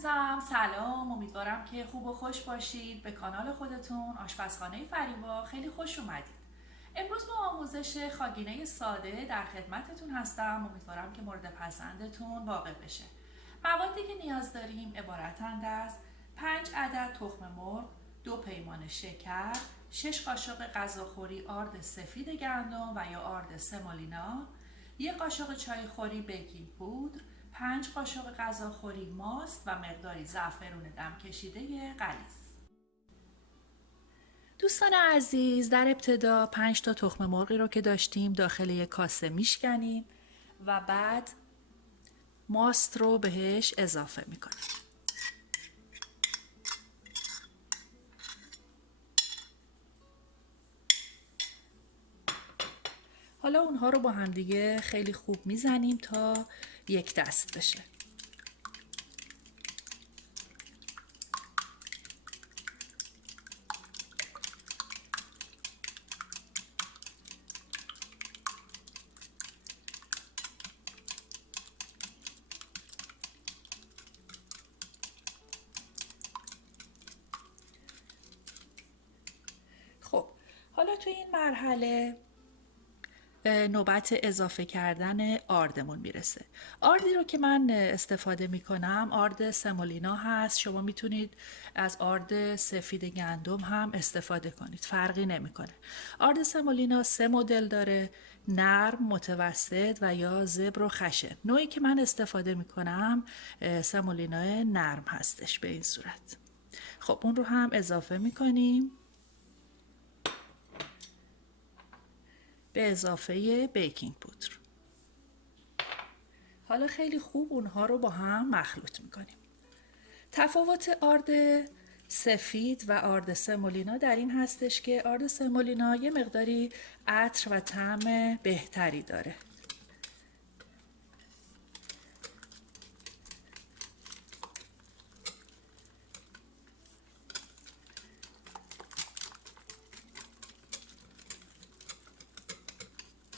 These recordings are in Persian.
عزیزم سلام، امیدوارم که خوب و خوش باشید. به کانال خودتون آشپزخانه فریبا خیلی خوش اومدید. امروز با آموزش خاگینه ساده در خدمتتون هستم. امیدوارم که مورد پسندتون واقع بشه. موادی که نیاز داریم عبارتند از 5 عدد تخم مرغ، 2 پیمانه شکر، 6 قاشق غذاخوری آرد سفید گندم و یا آرد سمولینا، 1 قاشق چایخوری بیکینگ پودر، 5 قاشق غذاخوری ماست و مقداری زعفرون دم کشیده غلیظ. دوستان عزیز، در ابتدا 5 تا تخم مرغی رو که داشتیم داخل یک کاسه میشکنیم و بعد ماست رو بهش اضافه میکنیم. حالا اونها رو با همدیگه خیلی خوب میزنیم تا یک دست بشه. خب حالا تو این مرحله نوبت اضافه کردن آردمون میرسه. آردی رو که من استفاده میکنم آرد سمولینا هست. شما میتونید از آرد سفید گندم هم استفاده کنید، فرقی نمیکنه. آرد سمولینا 3 مدل داره: نرم، متوسط و یا زبر و خشن. نوعی که من استفاده میکنم سمولینا نرم هستش به این صورت. خب اون رو هم اضافه میکنیم به اضافه بیکینگ پودر. حالا خیلی خوب اونها رو با هم مخلوط میکنیم. تفاوت آرد سفید و آرد سمولینا در این هستش که آرد سمولینا یه مقداری عطر و طعم بهتری داره.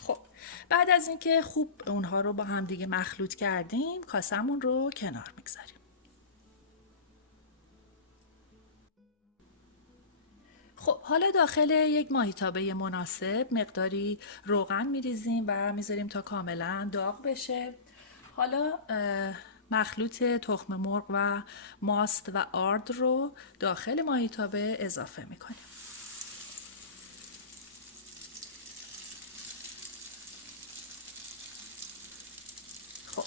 خب بعد از اینکه خوب اونها رو با هم دیگه مخلوط کردیم کاسمون رو کنار میگذاریم. خب حالا داخل یک ماهیتابه مناسب مقداری روغن میریزیم و میذاریم تا کاملا داغ بشه. حالا مخلوط تخم مرغ و ماست و آرد رو داخل ماهیتابه اضافه میکنیم. خب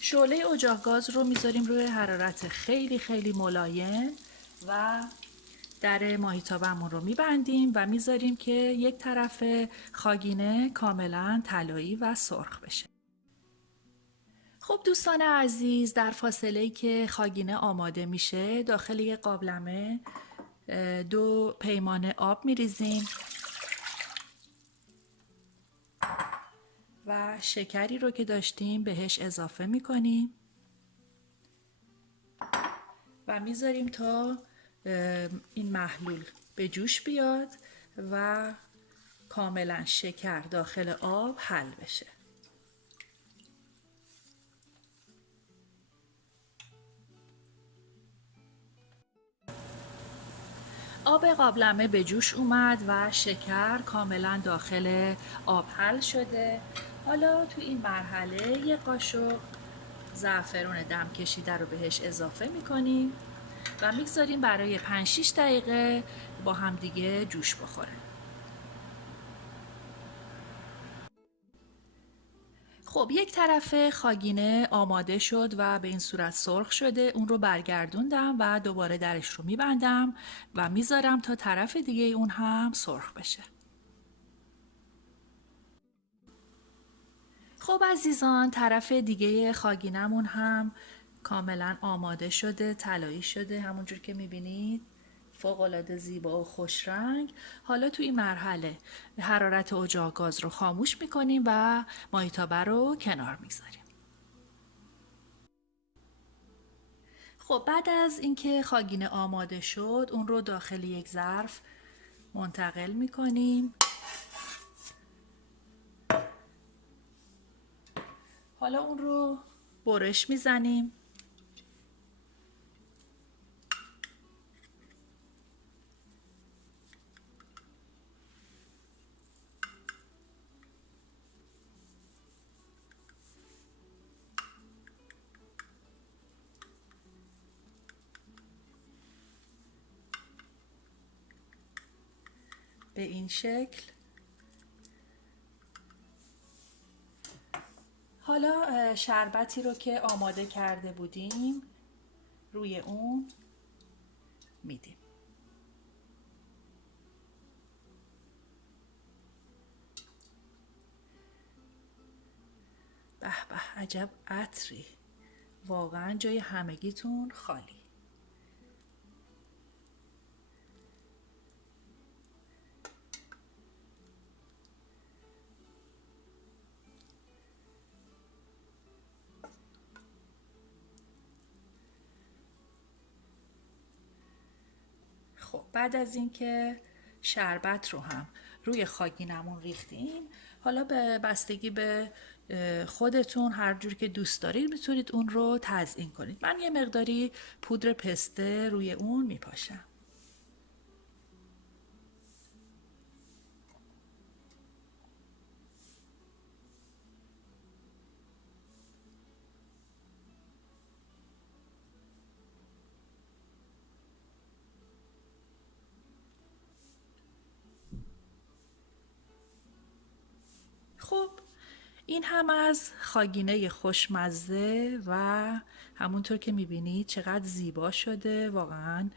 شعله اجاق گاز رو میذاریم روی حرارت خیلی خیلی ملایم و در ماهیتابه‌مون رو میبندیم و میذاریم که یک طرف خاگینه کاملا طلایی و سرخ بشه. خب دوستان عزیز، در فاصله‌ای که خاگینه آماده میشه داخل یک قابلمه 2 پیمانه آب میریزیم و شکری رو که داشتیم بهش اضافه میکنیم و میذاریم تا این محلول به جوش بیاد و کاملا شکر داخل آب حل بشه. آب قابلمه به جوش اومد و شکر کاملا داخل آب حل شده. حالا تو این مرحله 1 قاشق زعفرون دم کشیده رو بهش اضافه میکنیم و میگذاریم برای 5-6 دقیقه با همدیگه جوش بخوره. خب یک طرف خاگینه آماده شد و به این صورت سرخ شده. اون رو برگردوندم و دوباره درش رو میبندم و میذارم تا طرف دیگه اون هم سرخ بشه. خب عزیزان، طرف دیگه خاگینمون هم کاملا آماده شده، طلایی شده، همونجور که میبینید فوق‌العاده زیبا و خوش رنگ. حالا تو این مرحله حرارت اجاق گاز رو خاموش میکنیم و ماهیتابه رو کنار میگذاریم. خب بعد از اینکه خاگینه آماده شد اون رو داخل یک ظرف منتقل میکنیم. حالا اون رو برش میزنیم به این شکل. حالا شربتی رو که آماده کرده بودیم روی اون میدیم. به به، عجب عطری، واقعا جای همگیتون خالی. خب بعد از اینکه شربت رو هم روی خاگینمون ریختیم، حالا به بستگی به خودتون هر جور که دوست دارید میتونید اون رو تزیین کنید. من یه مقداری پودر پسته روی اون میپاشم. خب این هم از خاگینه خوشمزه و همونطور که میبینید چقدر زیبا شده، واقعا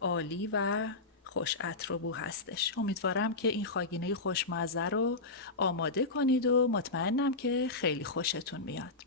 عالی و خوش عطر و بو هستش. امیدوارم که این خاگینه خوشمزه رو آماده کنید و مطمئنم که خیلی خوشتون میاد.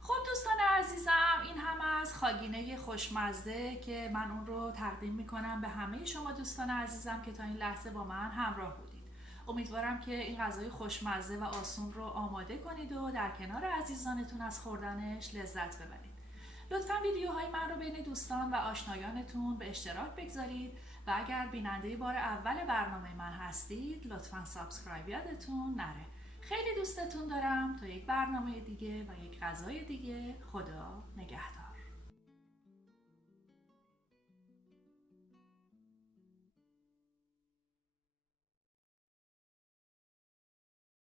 خب دوستان عزیزم، این هم از خاگینه خوشمزه که من اون رو تقدیم میکنم به همه شما دوستان عزیزم که تا این لحظه با من همراه بودید. امیدوارم که این غذای خوشمزه و آسون رو آماده کنید و در کنار عزیزانتون از خوردنش لذت ببرید. لطفا ویدیوهای من رو بین دوستان و آشنایانتون به اشتراک بگذارید و اگر بیننده بار اول برنامه من هستید لطفا سابسکرایب یادتون نره. خیلی دوستتون دارم. تا یک برنامه دیگه و یک غذای دیگه، خدا نگهدار.